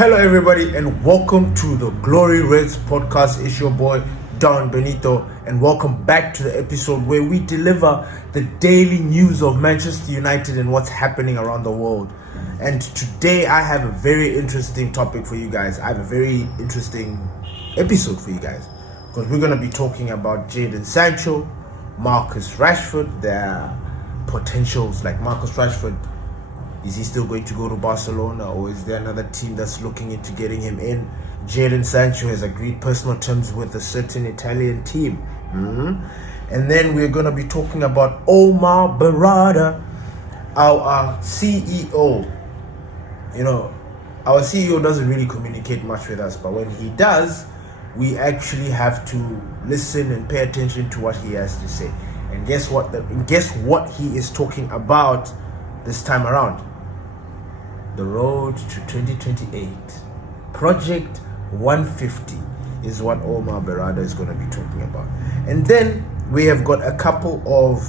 Hello everybody and welcome to the Glory Reds podcast. It's your boy Don Benito and welcome back to the episode where we deliver the daily news of Manchester United and what's happening around the world. And today I have a very interesting topic for you guys. I have a very interesting episode for you guys because we're going to be talking about Jadon Sancho, Marcus Rashford, their potentials. Like Marcus Rashford, is he still going to go to Barcelona, or is there another team that's looking into getting him in? Jadon Sancho has agreed personal terms with a certain Italian team. And then we're going to be talking about Omar Berrada, our CEO. You know, our CEO doesn't really communicate much with us, but when he does, we actually have to listen and pay attention to what he has to say. And guess what he is talking about this time around? The road to 2028. Project 150 is what Omar Berrada is going to be talking about. And then we have got a couple of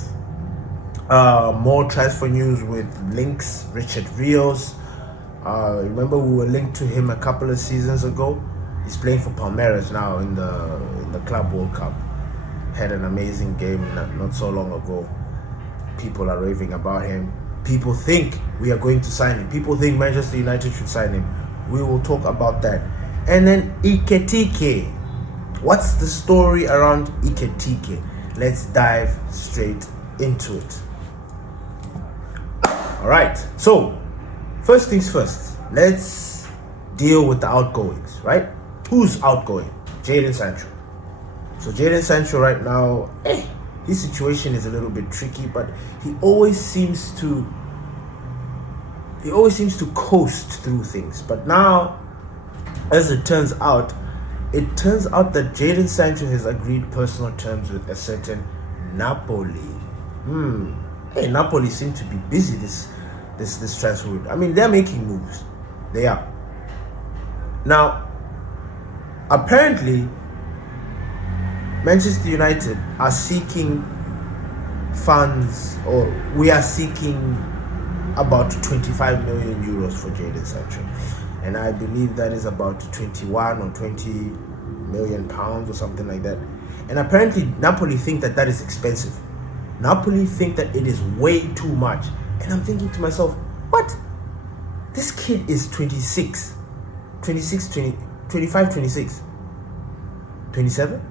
more transfer news with links. Richard Rios. Remember we were linked to him a couple of seasons ago. He's playing for Palmeiras now in the Club World Cup. Had an amazing game not so long ago. People are raving about him. People think we are going to sign him. People think Manchester United should sign him. We will talk about that. And then Ekitike. What's the story around Ekitike? Let's dive straight into it. Alright, so first things first. Let's deal with the outgoings, right? Who's outgoing? Jadon Sancho. So Jadon Sancho right now, his situation is a little bit tricky, but he always seems to coast through things. But now, as it turns out that Jadon Sancho has agreed personal terms with a certain Napoli. Napoli seem to be busy this transfer window. I mean, they're making moves. They are. Now, apparently, Manchester United are seeking funds, or we are seeking about 25 million euros for Jadon Sancho. And I believe that is about 21 or 20 million pounds or something like that. And apparently Napoli think that is expensive. Napoli think that it is way too much. And I'm thinking to myself, what? This kid is 25, 26, 27?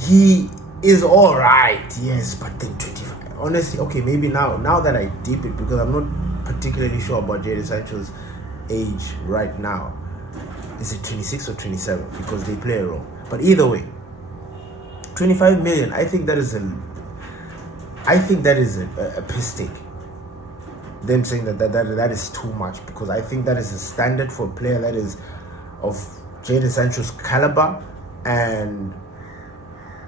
He is all right, yes, but then 25. Honestly, okay, maybe now that I deep it, because I'm not particularly sure about Jadon Sancho's age right now. Is it 26 or 27? Because they play a role. But either way, 25 million. I think that is a piss take. Them saying that is too much, because I think that is a standard for a player that is of Jadon Sancho's caliber and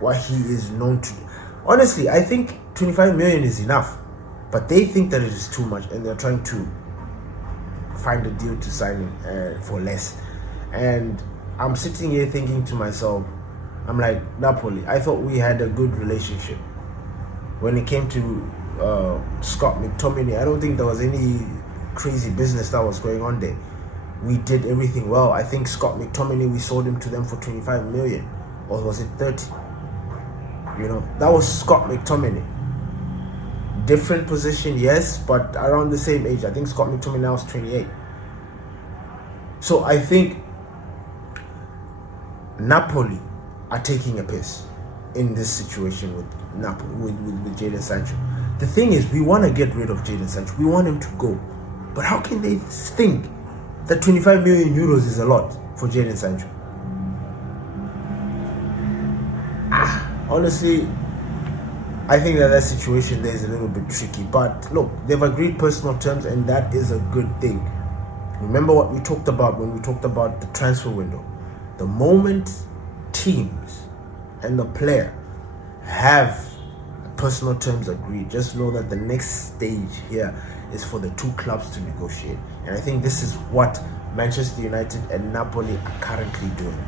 what he is known to do. Honestly, I think 25 million is enough, but they think that it is too much, and they're trying to find a deal to sign him for less. And I'm sitting here thinking to myself, I'm like, Napoli, I thought we had a good relationship. When it came to Scott McTominay, I don't think there was any crazy business that was going on there. We did everything well. I think Scott McTominay, we sold him to them for 25 million, or was it 30? You know, that was Scott McTominay. Different position, yes, but around the same age. I think Scott McTominay now is 28. So I think Napoli are taking a piss in this situation with Napoli, with Jadon Sancho. The thing is, we want to get rid of Jadon Sancho. We want him to go. But how can they think that 25 million euros is a lot for Jadon Sancho? Honestly, I think that situation there is a little bit tricky. But look, they've agreed personal terms, and that is a good thing. Remember what we talked about when we talked about the transfer window. The moment teams and the player have personal terms agreed, just know that the next stage here is for the two clubs to negotiate. And I think this is what Manchester United and Napoli are currently doing.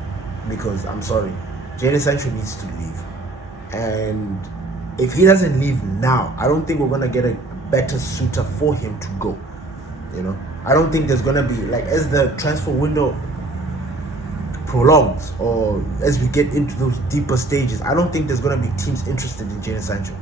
Because, I'm sorry, Jadon Sancho needs to leave. And if he doesn't leave now, I don't think we're going to get a better suitor for him to go. You know, I don't think there's gonna be, like, as the transfer window prolongs or as we get into those deeper stages, I don't think there's gonna be teams interested in Jadon Sancho,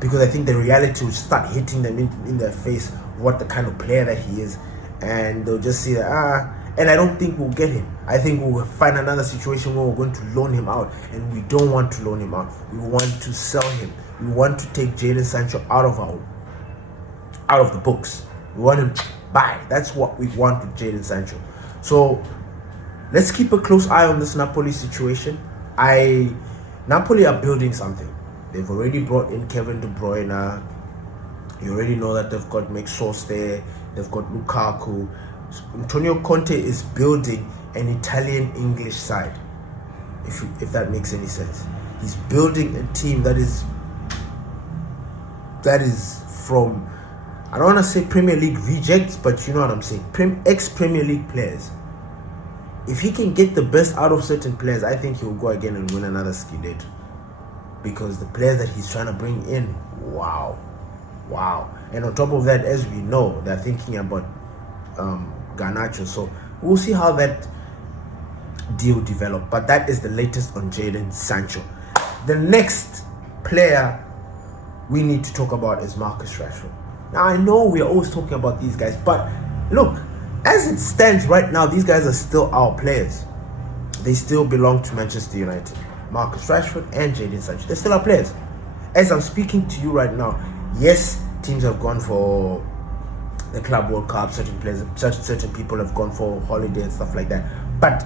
because I think the reality will start hitting them in their face what the kind of player that he is, and they'll just see that and I don't think we'll get him. I think we'll find another situation where we're going to loan him out, and we don't want to loan him out. We want to sell him. We want to take Jadon Sancho out of the books. We want him to buy. That's what we want with Jadon Sancho. So let's keep a close eye on this Napoli situation. Napoli are building something. They've already brought in Kevin De Bruyne. You already know that they've got Mexos there. They've got Lukaku. Antonio Conte is building an Italian-English side, if that makes any sense. He's building a team that is from, I don't want to say Premier League rejects, but you know what I'm saying, ex-Premier League players. If he can get the best out of certain players, I think he'll go again and win another Scudetto, because the players that he's trying to bring in, wow. And on top of that, as we know, they're thinking about Garnacho, so we'll see how that deal develop. But that is the latest on Jadon Sancho. The next player we need to talk about is Marcus Rashford. Now, I know we're always talking about these guys, but look, as it stands right now, these guys are still our players. They still belong to Manchester United. Marcus Rashford and Jadon Sancho, they're still our players. As I'm speaking to you right now, yes, teams have gone for the Club World Cup, certain players, certain people have gone for holiday and stuff like that. But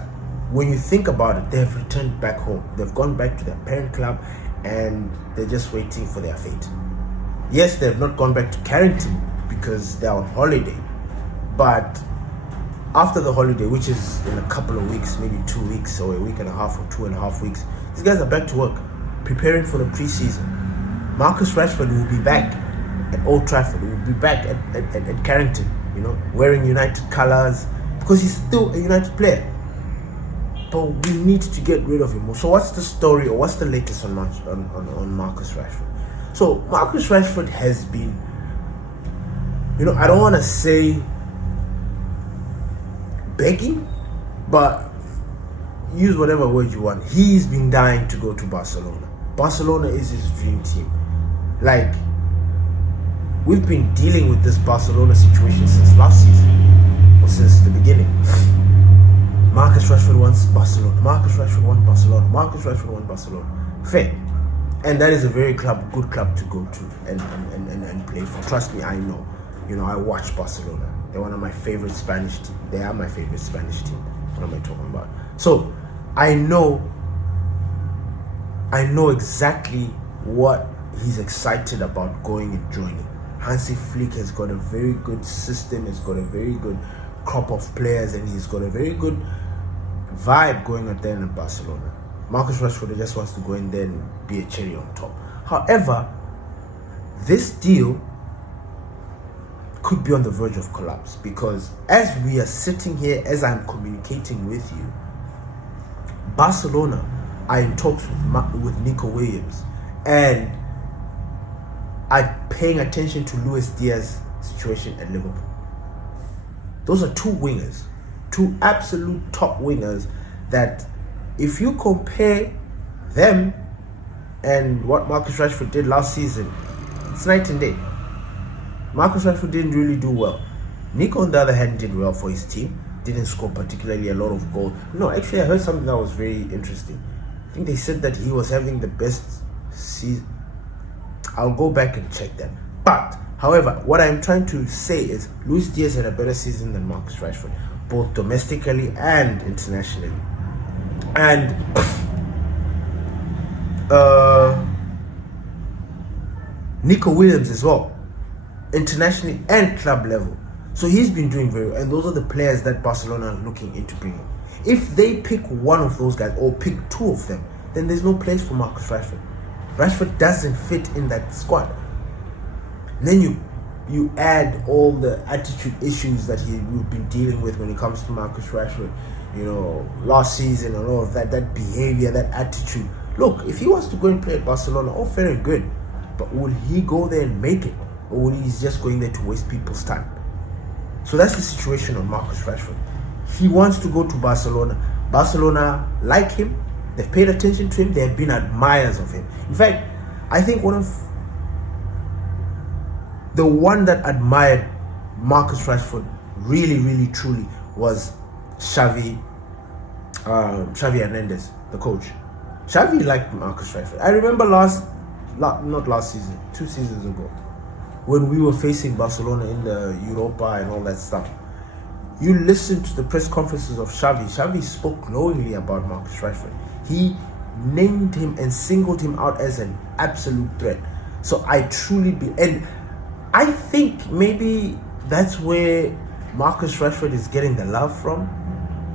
when you think about it, they have returned back home. They've gone back to their parent club, and they're just waiting for their fate. Yes, they have not gone back to Carrington because they're on holiday. But after the holiday, which is in a couple of weeks, maybe 2 weeks or a week and a half or 2.5 weeks, these guys are back to work, preparing for the preseason. Marcus Rashford will be back at Old Trafford. He will be back at Carrington, you know, wearing United colours, because he's still a United player. But we need to get rid of him. So what's the story, or what's the latest on Marcus Rashford? So Marcus Rashford has been, you know, I don't want to say begging, but use whatever word you want. He's been dying to go to Barcelona. Barcelona is his dream team. Like, we've been dealing with this Barcelona situation since last season, or since the beginning. Marcus Rashford wants Barcelona. Marcus Rashford wants Barcelona. Marcus Rashford wants Barcelona. Fair. And that is a very good club to go to and play for. Trust me, I know. You know, I watch Barcelona. They're one of my favorite Spanish teams. They are my favorite Spanish team. What am I talking about? So, I know exactly what he's excited about going and joining. Hansi Flick has got a very good system. He's got a very good crop of players, and he's got a very good vibe going out there in Barcelona. Marcus Rashford just wants to go in there and be a cherry on top. However, this deal could be on the verge of collapse, because as we are sitting here, as I'm communicating with you, Barcelona are in talks with Nico Williams, and are paying attention to Luis Diaz's situation at Liverpool. Those are two wingers, two absolute top wingers, that if you compare them and what Marcus Rashford did last season, it's night and day. Marcus Rashford didn't really do well. Nico, on the other hand, did well for his team. Didn't score particularly a lot of goals. No, actually, I heard something that was very interesting. I think they said that he was having the best season. I'll go back and check that. But, however, what I'm trying to say is Luis Diaz had a better season than Marcus Rashford, both domestically and internationally. And Nico Williams as well, internationally and club level. So he's been doing very well, and those are the players that Barcelona are looking into bringing. If they pick one of those guys, or pick two of them, then there's no place for Marcus Rashford. Rashford doesn't fit in that squad. And then you add all the attitude issues that we've been dealing with when it comes to Marcus Rashford, you know, last season and all of that behavior, that attitude. Look, if he wants to go and play at Barcelona, all fair and good, but will he go there and make it? Or will he just going there to waste people's time? So that's the situation on Marcus Rashford. He wants to go to Barcelona. Barcelona like him. They've paid attention to him. They have been admirers of him. In fact, I think the one that admired Marcus Rashford really, really, truly was Xavi Hernandez, the coach. Xavi liked Marcus Rashford. I remember not last season, 2 seasons ago, when we were facing Barcelona in the Europa and all that stuff. You listen to the press conferences of Xavi. Xavi spoke glowingly about Marcus Rashford. He named him and singled him out as an absolute threat. So I and I think maybe that's where Marcus Rashford is getting the love from,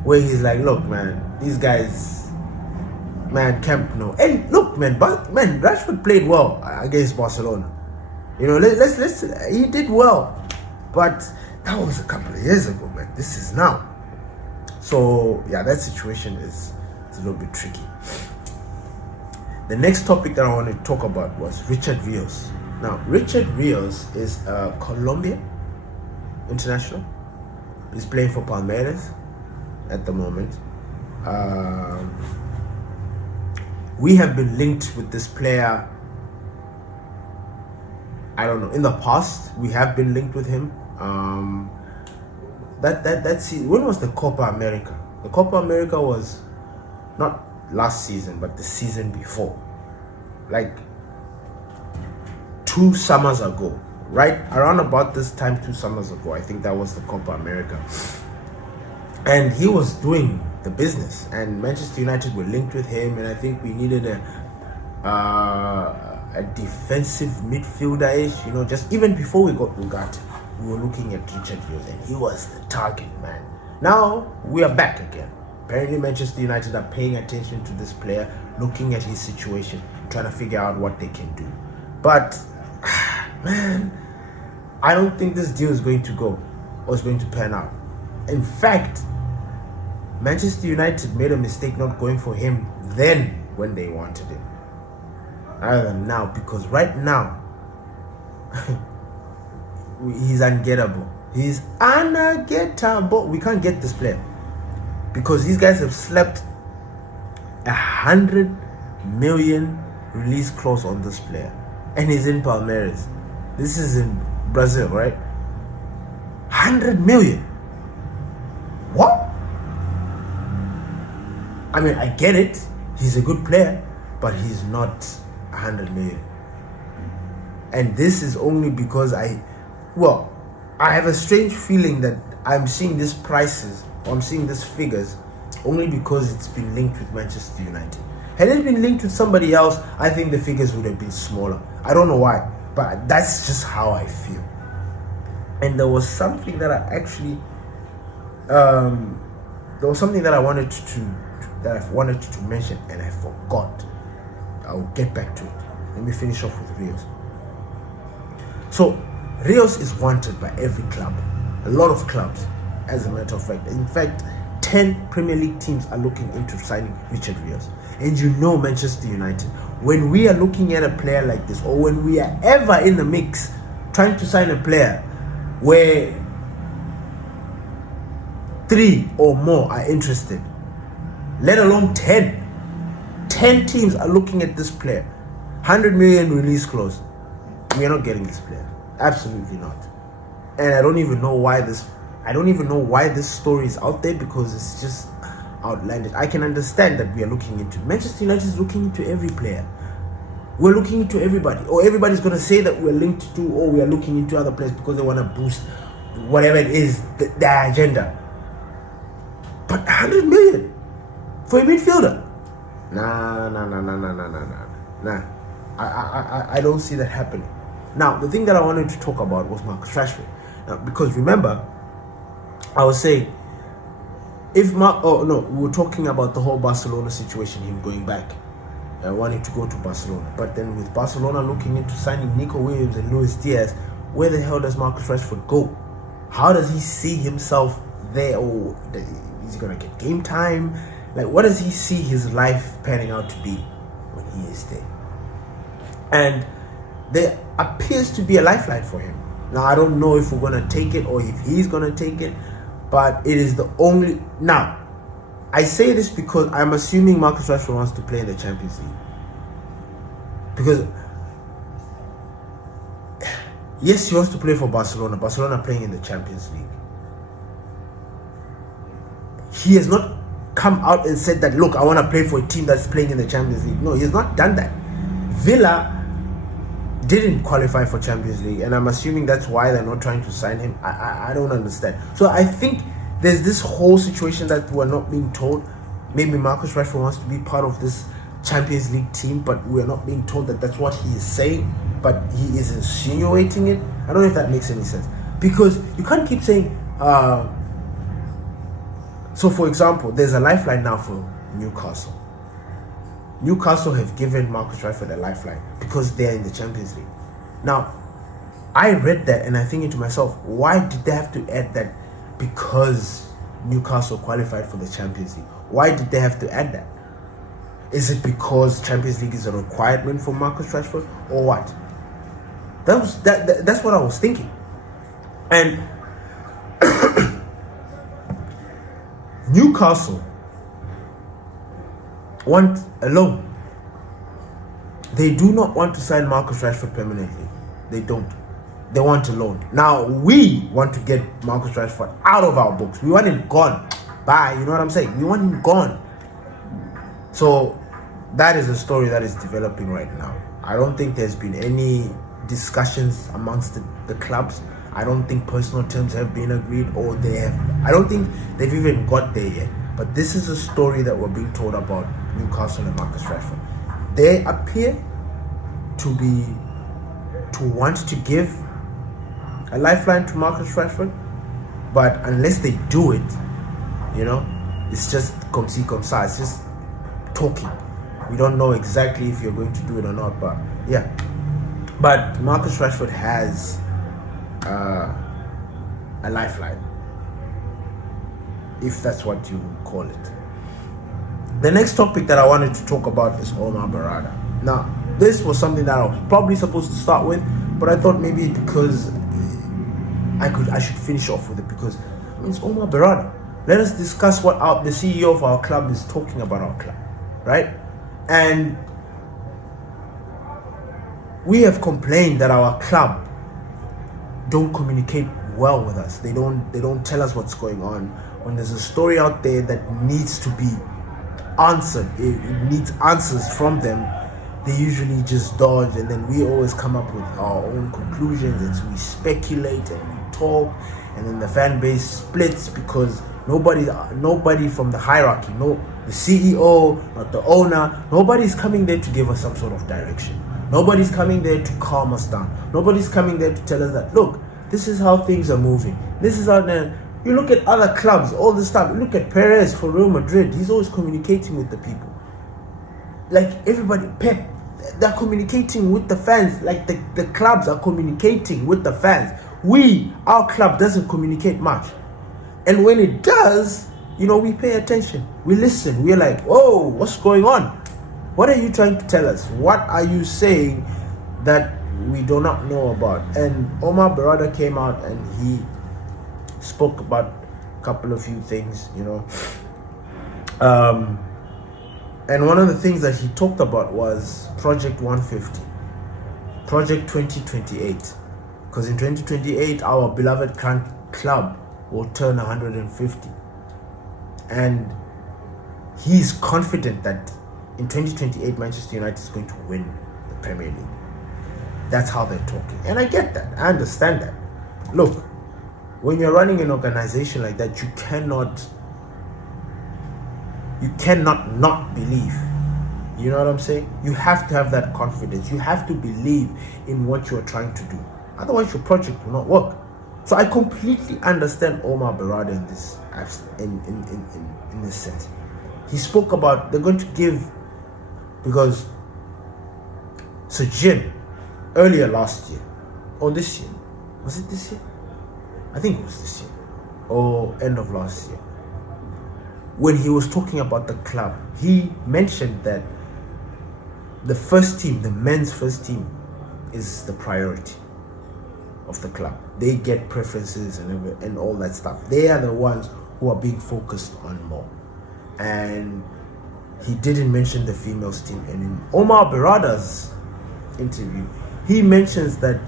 where he's like, look, man, these guys, man, Camp no. And look, man, Rashford played well against Barcelona. You know, he did well, but that was a couple of years ago, man. This is now. So yeah, that situation is a little bit tricky. The next topic that I want to talk about was Richard Rios. Now, Richard Rios is a Colombian international. He's playing for Palmeiras at the moment. We have been linked with this player. I don't know. In the past, we have been linked with him. When was the Copa America? The Copa America was not last season, but the season before, like 2 summers ago, right around about this time, 2 summers ago. I think that was the Copa America, and he was doing the business. And Manchester United were linked with him, and I think we needed a defensive midfielder-ish, you know, just even before we got Ugarte, we were looking at Richard Rios, and he was the target man. Now we are back again. Apparently Manchester United are paying attention to this player, looking at his situation, trying to figure out what they can do. But man, I don't think this deal is going to go or is going to pan out. In fact, Manchester United made a mistake not going for him then when they wanted him, rather than now, because right now he's ungettable. He's ungettable. We can't get this player because these guys have slapped 100 million release clause on this player, and he's in Palmeiras. This is in Brazil, right? 100 million. What? I mean, I get it. He's a good player, but he's not 100 million. And this is only because I have a strange feeling that I'm seeing these prices, or I'm seeing these figures, only because it's been linked with Manchester United. Had it been linked with somebody else, I think the figures would have been smaller. I don't know why, but that's just how I feel. And there was something that I actually, I wanted to mention, and I forgot. I'll get back to it. Let me finish off with Rios. So Rios is wanted by every club, a lot of clubs, as a matter of fact. In fact, 10 Premier League teams are looking into signing Richard Rios. And you know, Manchester United, when we are looking at a player like this, or when we are ever in the mix trying to sign a player where 3 or more are interested, let alone 10 teams are looking at this player, 100 million release clause, we are not getting this player. Absolutely not. And I don't even know why this story is out there, because it's just outlandish. I can understand that we are looking into, Manchester United is looking into every player. We're looking into everybody, or everybody's going to say that we're linked to, or we are looking into other players because they want to boost whatever it is, their agenda. But 100 million for a midfielder? Nah. I don't see that happening. Now, the thing that I wanted to talk about was Marcus Rashford. Now, because remember, I was saying, we were talking about the whole Barcelona situation, him going back, wanting to go to Barcelona. But then with Barcelona looking into signing Nico Williams and Luis Diaz, where the hell does Marcus Rashford go? How does he see himself there? Or is he going to get game time? Like, what does he see his life panning out to be when he is there? And there appears to be a lifeline for him. Now, I don't know if we're going to take it or if he's going to take it, but it is the only... Now, I say this because I'm assuming Marcus Rashford wants to play in the Champions League. Because, yes, he wants to play for Barcelona. Barcelona playing in the Champions League. He has not come out and said that, look, I want to play for a team that's playing in the Champions League. No, he has not done that. Villa didn't qualify for Champions League, and I'm assuming that's why they're not trying to sign him. I don't understand. So I think there's this whole situation that we're not being told. Maybe Marcus Rashford wants to be part of this Champions League team, but we're not being told that that's what he is saying, but he is insinuating it. I don't know if that makes any sense, because you can't keep saying so for example, there's a lifeline now for Newcastle. Newcastle have given Marcus Rashford a lifeline because they're in the Champions League. Now, I read that and I think to myself, why did they have to add that because Newcastle qualified for the Champions League? Why did they have to add that? Is it because Champions League is a requirement for Marcus Rashford or what? That's what I was thinking. And Newcastle want a loan. They do not want to sign Marcus Rashford permanently. They don't. They want a loan. Now, we want to get Marcus Rashford out of our books. We want him gone. Bye. You know what I'm saying? We want him gone. So, that is a story that is developing right now. I don't think there's been any discussions amongst the clubs. I don't think personal terms have been agreed, or they have. I don't think they've even got there yet. But this is a story that we're being told about Newcastle and Marcus Rashford. They appear to want to give a lifeline to Marcus Rashford, but unless they do it, you know, it's just comme ci comme ça. It's just talking. We don't know exactly if you're going to do it or not, but yeah. But Marcus Rashford has a lifeline, if that's what you call it. The next topic that I wanted to talk about is Omar Berrada. Now, this was something that I was probably supposed to start with, but I thought maybe because I should finish off with it, because it's Omar Berrada. Let us discuss what the CEO of our club is talking about our club, right? And we have complained that our club don't communicate well with us. They don't tell us what's going on. When there's a story out there that needs to be answered, it needs answers from them, they usually just dodge, and then we always come up with our own conclusions, and so we speculate and we talk, and then the fan base splits because nobody from the hierarchy, no, the CEO, not the owner, nobody's coming there to give us some sort of direction. Nobody's coming there to calm us down. Nobody's coming there to tell us that, look, this is how things are moving. This is how you look at other clubs, all this stuff. Look at Perez for Real Madrid. He's always communicating with the people. Like everybody, Pep, they're communicating with the fans. Like the clubs are communicating with the fans. Our club doesn't communicate much. And when it does, you know, we pay attention. We listen. We're like, whoa, what's going on? What are you trying to tell us? What are you saying that we do not know about? And Omar Berrada came out and he spoke about a couple of few things, you know. And one of the things that he talked about was Project 150, Project 2028. Because in 2028, our beloved club will turn 150. And he's confident that in 2028, Manchester United is going to win the Premier League. That's how they're talking. And I get that. I understand that. Look, when you're running an organization like that, you cannot not believe. You know what I'm saying? You have to have that confidence. You have to believe in what you're trying to do. Otherwise, your project will not work. So I completely understand Omar Berrada in this, in this sense. He spoke about they're going to give, because Sir Jim earlier last year or this year, was it this year? I think it was this year or end of last year, when he was talking about the club, he mentioned that the first team, the men's first team, is the priority of the club. They get preferences and all that stuff. They are the ones who are being focused on more. And he didn't mention the females team. And in Omar Berrada's interview, he mentions that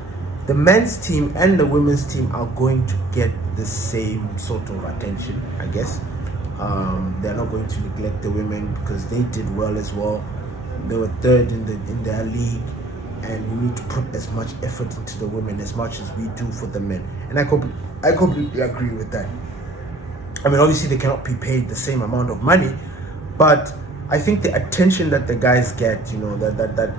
the men's team and the women's team are going to get the same sort of attention, I guess. They're not going to neglect the women because they did well as well. They were third in their league, and we need to put as much effort into the women as much as we do for the men. And I completely agree with that. I mean, obviously they cannot be paid the same amount of money, but I think the attention that the guys get, you know, that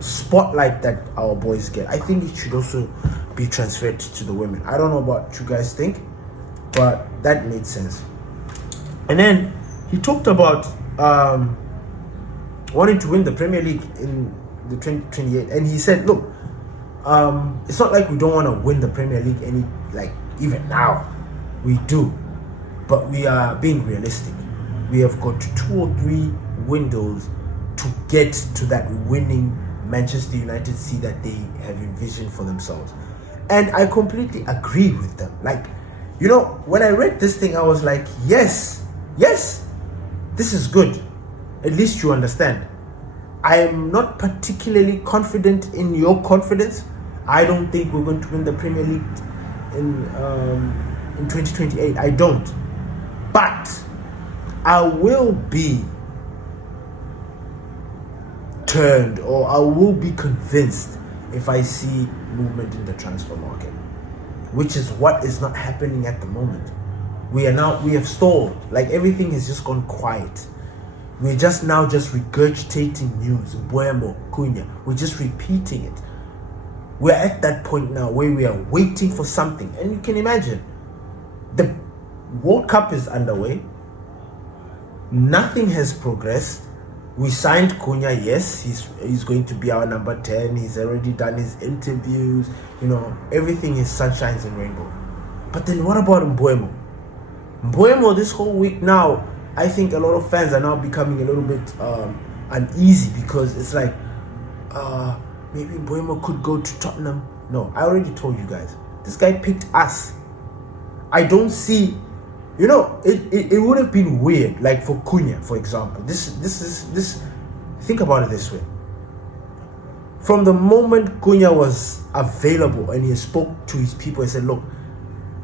spotlight that our boys get, I think it should also be transferred to the women. I don't know what you guys think, but that made sense. And then he talked about wanting to win the Premier League in the 2028, and he said, look, it's not like we don't want to win the Premier League even now. We do, but we are being realistic. We have got 2 or 3 windows to get to that winning Manchester United see that they have envisioned for themselves. And I completely agree with them. Like, you know, when I read this thing, I was like, yes, this is good. At least you understand. I am not particularly confident in your confidence. I don't think we're going to win the Premier League in 2028. I don't. But I will be turned, or I will be convinced if I see movement in the transfer market, which is what is not happening at the moment. We have stalled. Like, everything has just gone quiet. We're just regurgitating news. Mbeumo, Cunha. We're just repeating it. We're at that point now where we are waiting for something. And you can imagine, the World Cup is underway. Nothing has progressed. We signed Cunha, yes, he's going to be our number 10. He's already done his interviews. You know, everything is sunshines and rainbow. But then what about Mbeumo? Mbeumo, this whole week now, I think a lot of fans are now becoming a little bit uneasy, because it's like, maybe Mbeumo could go to Tottenham. No, I already told you guys. This guy picked us. I don't see, you know, it would have been weird, like for Cunha, for example. Think about it this way. From the moment Cunha was available and he spoke to his people and said, look,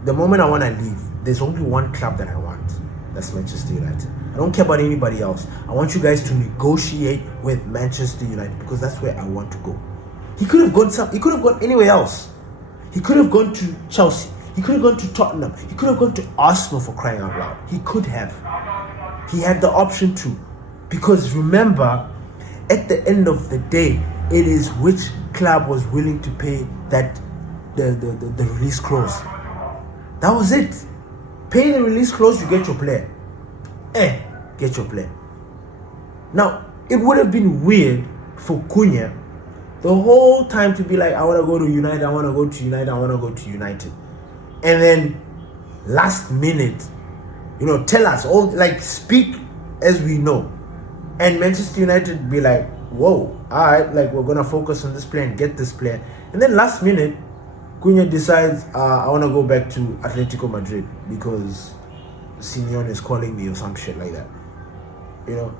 the moment I want to leave, there's only one club that I want. That's Manchester United. I don't care about anybody else. I want you guys to negotiate with Manchester United, because that's where I want to go. He could have gone anywhere else. He could have gone to Chelsea. He could have gone to Tottenham. He could have gone to Arsenal, for crying out loud. He could have. He had the option to. Because remember, at the end of the day, it is which club was willing to pay that the release clause. That was it. Pay the release clause, you get your player. Get your player. Now, it would have been weird for Cunha the whole time to be like, I want to go to United, I want to go to United, I want to go to United. And then last minute, you know, tell us all, like, speak as we know. And Manchester United be like, whoa, all right, like, we're going to focus on this player and get this player. And then last minute, Cunha decides, I want to go back to Atletico Madrid because Simeone is calling me or some shit like that. You know,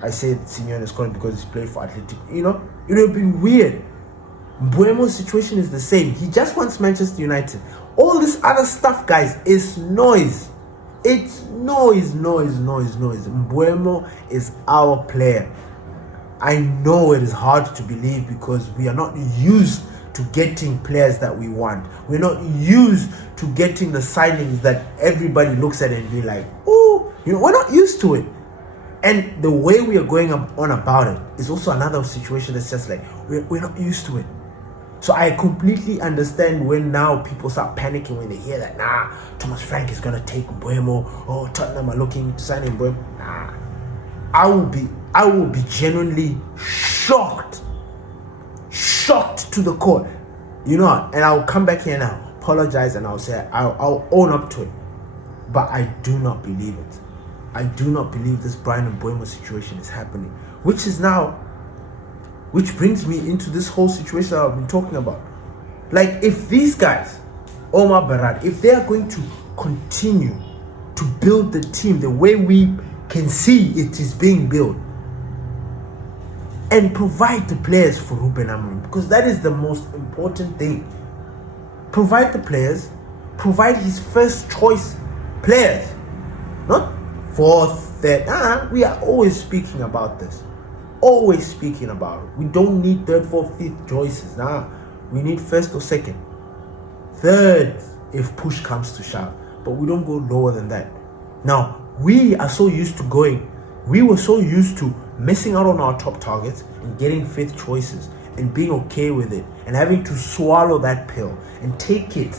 I said Simeone is calling because he's played for Atletico. You know, it would have been weird. Mbeumo's situation is the same. He just wants Manchester United. All this other stuff, guys, is noise. It's noise. Mbeumo is our player. I know it is hard to believe because we are not used to getting players that we want. We're not used to getting the signings that everybody looks at and be like, oh, you know, we're not used to it. And the way we are going on about it is also another situation that's just like, we're not used to it. So I completely understand when now people start panicking when they hear that, Thomas Frank is going to take Mbeumo, or Tottenham are looking to sign Mbeumo. I will be genuinely shocked to the core, you know, and I'll come back here and I'll apologize and I'll say, I'll own up to it, but I do not believe it. I do not believe this Bryan Mbeumo situation is happening, which brings me into this whole situation I've been talking about. Like, if these guys, Omar Berrada, if they are going to continue to build the team the way we can see it is being built, and provide the players for Ruben Amorim, because that is the most important thing. Provide the players, provide his first choice players, not fourth, third. We are always speaking about this. Always speaking about it. We don't need third, fourth, fifth choices. We need first or second. Third, if push comes to shove. But we don't go lower than that. Now, we were so used to missing out on our top targets and getting fifth choices and being okay with it and having to swallow that pill and take it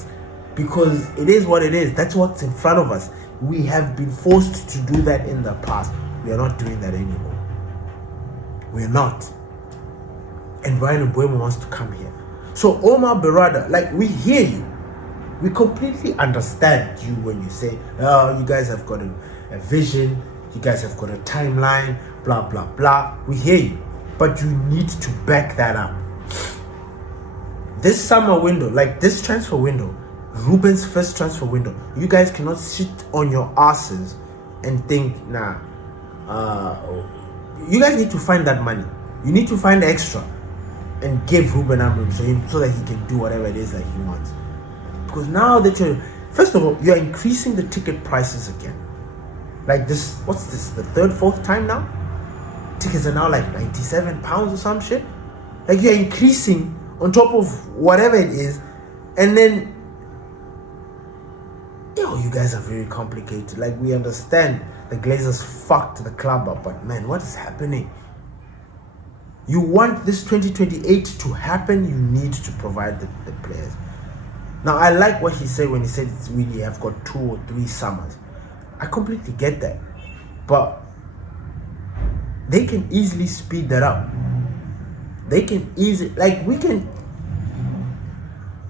because it is what it is. That's what's in front of us. We have been forced to do that in the past. We are not doing that anymore. We're not. And Ryan Mbuemo wants to come here. So Omar Berrada, like, we hear you. We completely understand you when you say, oh, you guys have got a vision, you guys have got a timeline, blah, blah, blah. We hear you. But you need to back that up. This summer window, like this transfer window, Ruben's first transfer window, you guys cannot sit on your asses and think, you guys need to find that money. You need to find extra and give Ruben Amorim so that he can do whatever it is that he wants. Because now that first of all, you're increasing the ticket prices again. Like this, what's this, the third, fourth time now? Tickets are now like £97 or some shit. Like, you're increasing on top of whatever it is, and then, you guys are very complicated. Like, we understand the Glazers fucked the club up, but man, what is happening? You want this 2028 to happen, you need to provide the players. Now, I like what he said when he said we have got 2 or 3 summers. I completely get that. But they can easily speed that up. They can easily,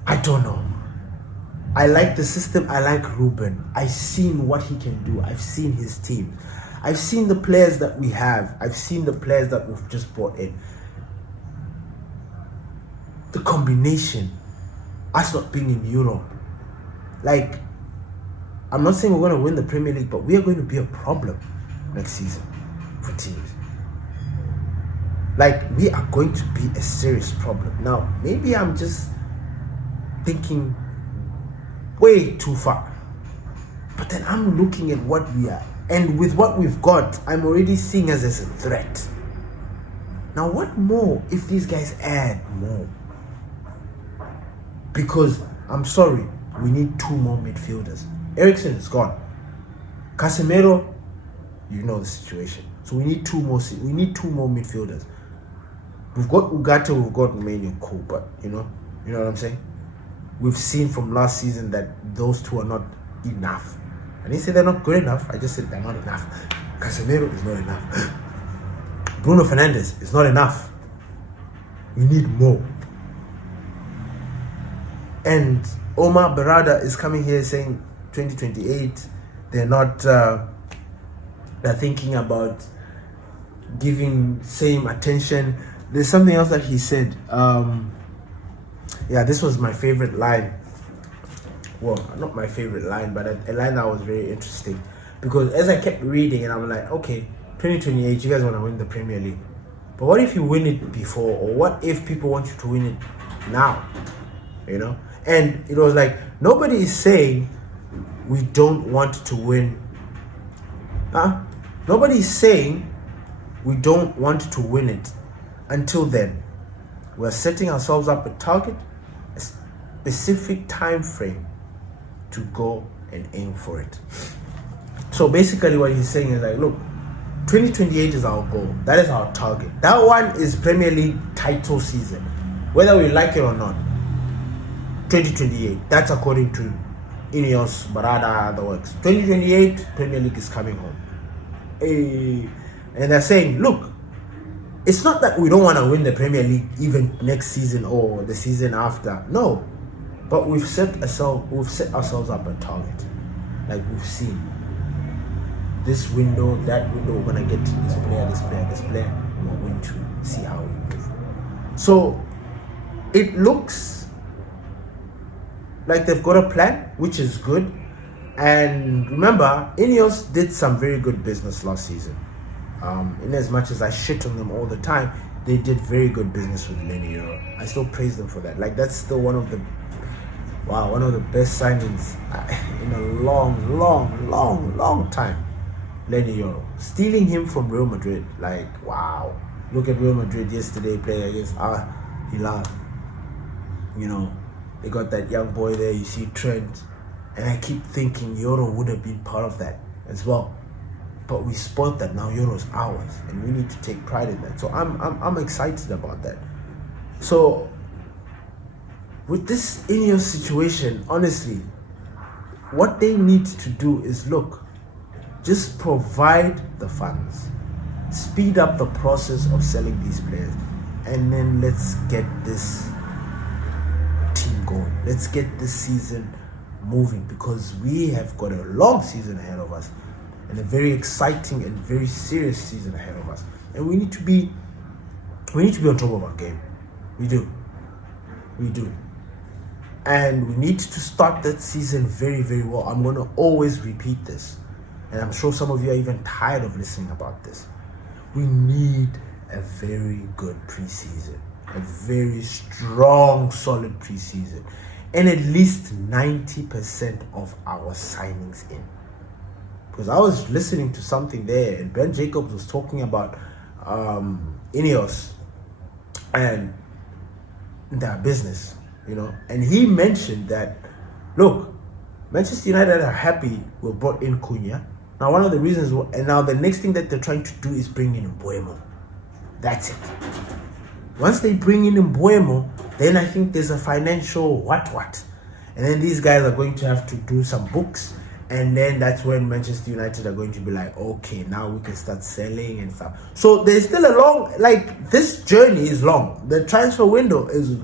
I don't know. I like the system. I like Ruben. I've seen what he can do. I've seen his team. I've seen the players that we have. I've seen the players that we've just brought in. The combination, us not being in Europe. Like, I'm not saying we're going to win the Premier League, but we are going to be a problem next season for teams. Like, we are going to be a serious problem. Now, maybe I'm just thinking way too far. But then I'm looking at what we are. And with what we've got, I'm already seeing us as a threat. Now, what more if these guys add more? Because, I'm sorry, we need 2 more midfielders. Eriksen is gone. Casemiro, you know the situation. So we need 2 more. We need 2 more midfielders. We've got Ugarte, we've got Manu, cool, but you know what I'm saying? We've seen from last season that those 2 are not enough. I didn't say they're not good enough, I just said they're not enough. Casemiro is not enough. Bruno Fernandes is not enough. We need more. And Omar Berrada is coming here saying 2028, they're not, they're thinking about giving same attention. There's something else that he said. This was my favorite line. Well, not my favorite line, but a line that was very interesting. Because as I kept reading, and I'm like, okay, 2028, you guys want to win the Premier League. But what if you win it before? Or what if people want you to win it now? And it was like, nobody is saying we don't want to win. Nobody is saying we don't want to win it. Until then, we're setting ourselves up a target, a specific time frame to go and aim for it. So basically what he's saying is like, look, 2028 is our goal. That is our target. That one is Premier League title season. Whether we like it or not. 2028. That's according to Ineos, Berrada, the works. 2028, Premier League is coming home. And they're saying, look, it's not that we don't want to win the Premier League even next season or the season after. No. But we've set ourselves up a target. Like we've seen. This window, that window, we're going to get this player, and we're going to see how we move. So, it looks like they've got a plan, which is good. And remember, Ineos did some very good business last season. In as much as I shit on them all the time, they did very good business with Lenny Euro. I still praise them for that. Like, that's still one of the best signings in a long time. Lenny Euro. Stealing him from Real Madrid, like, wow. Look at Real Madrid yesterday playing against Hilal. You know, they got that young boy there, you see Trent. And I keep thinking Euro would have been part of that as well. But we spoiled that. Now Euro's ours, and we need to take pride in that. So I'm excited about that. So with this Ineos situation, honestly, what they need to do is look, just provide the funds, speed up the process of selling these players, and then let's get this team going. Let's get this season moving, because we have got a long season ahead of us, and a very exciting and very serious season ahead of us, and we need to be on top of our game. We do, and we need to start that season very, very well. I'm going to always repeat this, and I'm sure some of you are even tired of listening about this. We need a very good preseason, a very strong, solid preseason, and at least 90% of our signings in. Because I was listening to something there, and Ben Jacobs was talking about Ineos and their business, you know, and he mentioned that, look, Manchester United are happy we brought in Cunha. Now, one of the reasons, and now the next thing that they're trying to do is bring in Mbeumo. That's it. Once they bring in Mbeumo, then I think there's a financial what. And then these guys are going to have to do some books. And then that's when Manchester United are going to be like, okay, now we can start selling and stuff. So there's still a long, like, this journey is long. The transfer window is,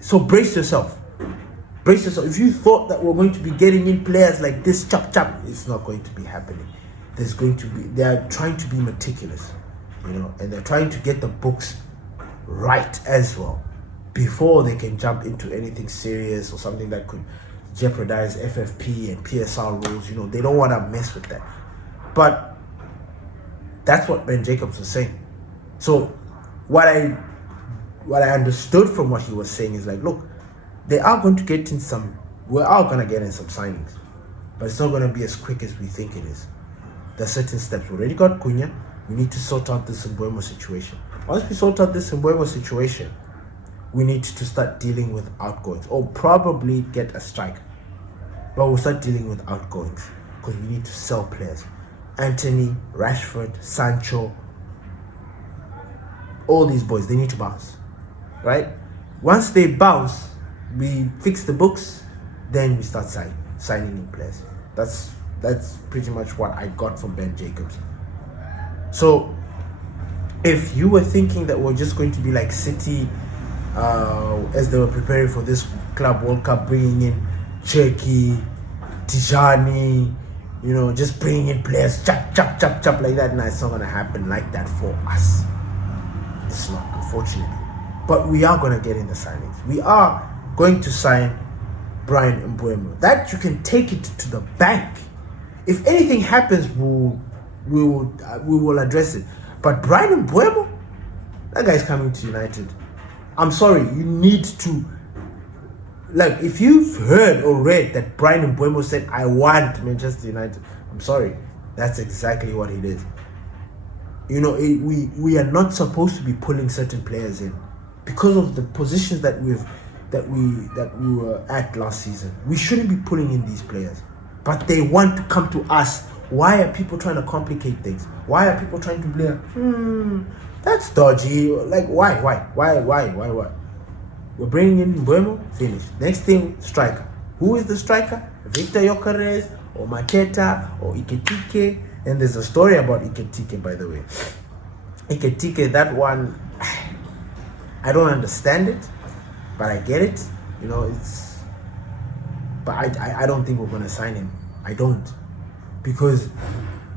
so brace yourself. Brace yourself. If you thought that we're going to be getting in players like this, chop, it's not going to be happening. They are trying to be meticulous, you know, and they're trying to get the books right as well before they can jump into anything serious or something that could jeopardize FFP and PSR rules. You know, they don't want to mess with that. But that's what Ben Jacobs was saying. So what I understood from what he was saying is like, look, we are going to get in some signings, but it's not going to be as quick as we think it is. There's certain steps. We already got Cunha. We need to sort out this Mbeumo situation. Once we sort out this Mbeumo situation, we need to start dealing with outgoings, or probably get a striker. But we'll start dealing with outgoings because we need to sell players. Anthony, Rashford, Sancho, all these boys, they need to bounce, right? Once they bounce, we fix the books, then we start signing new players. That's pretty much what I got from Ben Jacobs. So if you were thinking that we're just going to be like City, as they were preparing for this Club World Cup, bringing in Cherki, Tijani, you know, just bringing in players, chop like that, and it's not going to happen like that for us. It's not, unfortunately. But we are going to get in the signings. We are going to sign Bryan Mbeumo. That you can take it to the bank. If anything happens, we will address it. But Bryan Mbeumo, that guy's coming to United. I'm sorry, you need to, like, if you've heard or read that Bryan Mbeumo said, I want Manchester United, I'm sorry, that's exactly what it is. You know, we are not supposed to be pulling certain players in because of the positions that we were at last season. We shouldn't be pulling in these players, but they want to come to us. Why are people trying to complicate things? Why are people trying to blame? That's dodgy. Like, why? We're bringing in Mbeumo, finish. Next thing, striker. Who is the striker? Victor Gyokerez, or Maketa, or Ekitike. And there's a story about Ekitike, by the way. Ekitike, that one, I don't understand it, but I get it. You know, but I don't think we're going to sign him. I don't. Because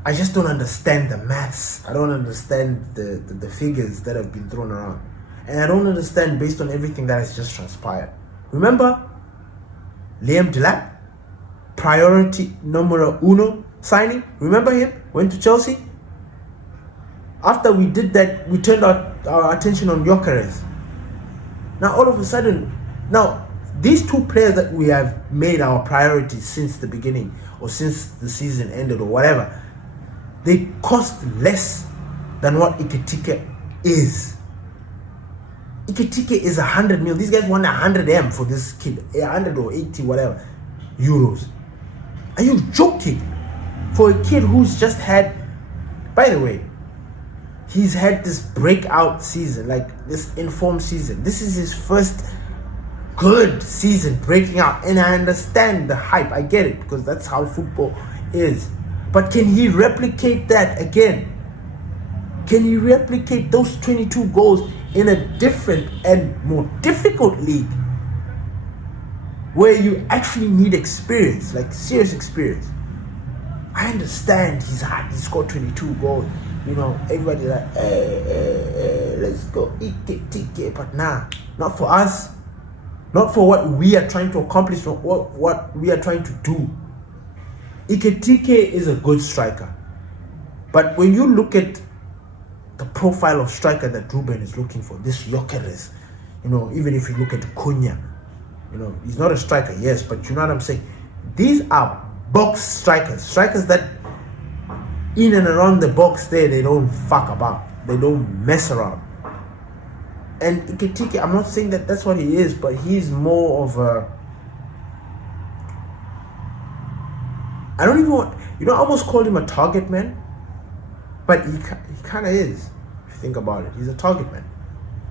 I just don't understand the maths. I don't understand the figures that have been thrown around. And I don't understand based on everything that has just transpired. Remember, Liam Delap, priority numero uno signing. Remember him? Went to Chelsea. After we did that, we turned our attention on Gyokerez. Now all of a sudden, now these two players that we have made our priorities since the beginning or since the season ended or whatever, they cost less than what Ekitike is. Ekitike is 100 mil. These guys want 100M for this kid, 100 or 80 whatever euros. Are you joking? For a kid who's just had, by the way, he's had this breakout season, like this informed season. This is his first good season breaking out, and I understand the hype. I get it, because that's how football is. But can he replicate that again? Can he replicate those 22 goals in a different and more difficult league where you actually need experience, like serious experience? I understand he's hot, he scored 22 goals. You know, everybody like, hey, let's go Ekitike. But nah, not for us. Not for what we are trying to accomplish, or what we are trying to do. Ekitike is a good striker. But when you look at the profile of striker that Ruben is looking for, this Gyokerez, you know, even if you look at Cunha, you know, he's not a striker, yes, but you know what I'm saying? These are box strikers that in and around the box there, they don't fuck about. They don't mess around. And Ekitike, I'm not saying that that's what he is, but he's more of a, I don't even want, you know, I almost called him a target man, but he kind of is, if you think about it. He's a target man.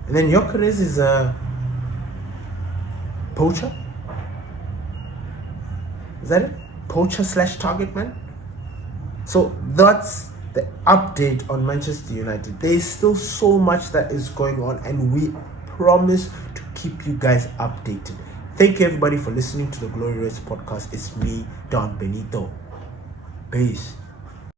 And then Gyokerez is a poacher. Is that it? Poacher / target man. So that's the update on Manchester United. There is still so much that is going on, and we promise to keep you guys updated. Thank you everybody for listening to the Glory Race podcast. It's me, Don Benito. Peace.